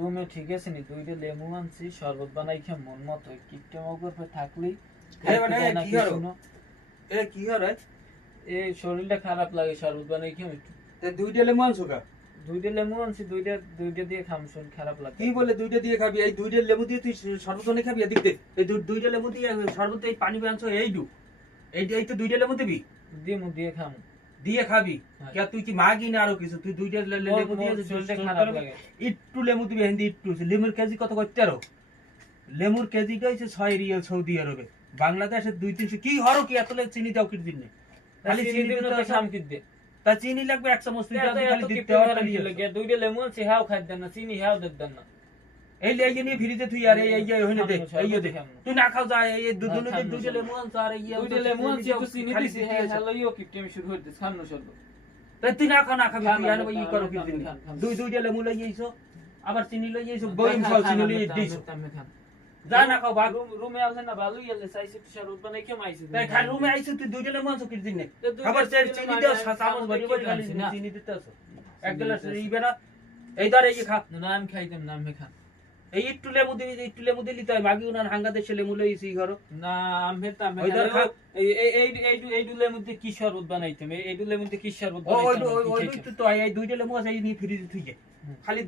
রুমে ঠিক আছে নি দুইটা লেমু আনছি শরবত বানাই খে মন মতো কিপটা মগর পর থাকলি কি হরে এই শরীরটা খারাপ লাগে শরবত বানাই খে একটু দুইটা লেমু আনছো কা? দুইটা লেমু আনছি দুইটা দিয়ে খাম শরীর খারাপ লাগে কি বলে দুইটা দিয়ে খাবি? এই দুইটা লেবু দিয়ে তুই শরবত বানিয়ে খাবি? এদিক দে, এই দুইটা লেবু দিয়ে শরবত এই পানি আনছো এই তো দুইটা লেবু দিবি দিয়ে খাম দিয়ে খাবি? কে তুই কি মাগি না আরো কিছু? তুই দুইটা লেবু দিয়ে শরীরটা খারাপ লাগে একটু লেবু দিবি হিন্দি একটু। লেমুর কেজি কত করতে আরো? লেমুর কেজিটা হচ্ছে 6 রিয়াল সৌদি আরবে। বাংলাদেশে 2-300 কি হরো কি এত চিনি দাও কি দিন খালি চিনি দিতে তো খাম কি দে তা চিনি লাগবে 1 চামচ তুই খালি দিতে হবে দুইটা লেমু আনছি হাও খাই দেন না চিনি হাও দেন না এই লেগে নিয়ে ফ্রিজে তুই আর এই যে হইনে দে এই দে তুই না খাও যা এই দুইটা লেমু আনছ আর এই দুইটা লেমু আনছি তো চিনি দিছি হ্যালো ইও কিপটেম শুরু হইতে খানো চলবে তাই তুই না খাবি তুই আর ই করো কি দিন দুইটা লেমু লই যাইছো আবার চিনি লই যাইছো বইম খাও চিনি লই দিছো যা না খাও বাগ রুমে আসলে না ভালোই এলে চাইছি তো শরবত বানাই খেয়ে আইছি তাই খালি রুমে আইছো তুই দুইটা লেমু আনছো কি দিন আবার চিনি দাও চামচ ভরি ভরি খালি চিনি দিতে আছো এক গ্লাস ইবে না এই ধর এই খা না আমি খাইতাম না আমি খান এই একটু লেবু দিলি তো মাগি উনার হাঙ্গা দেশে লেবু লইছি ঘর না আমি এই ডুলের মধ্যে কি শরবত বানাইতাম এই ডুলের মধ্যে কি শরবত বানাইতাম ওই তো এই দুইটা লেবু আছে এই নি ফ্রিজে থুই খালি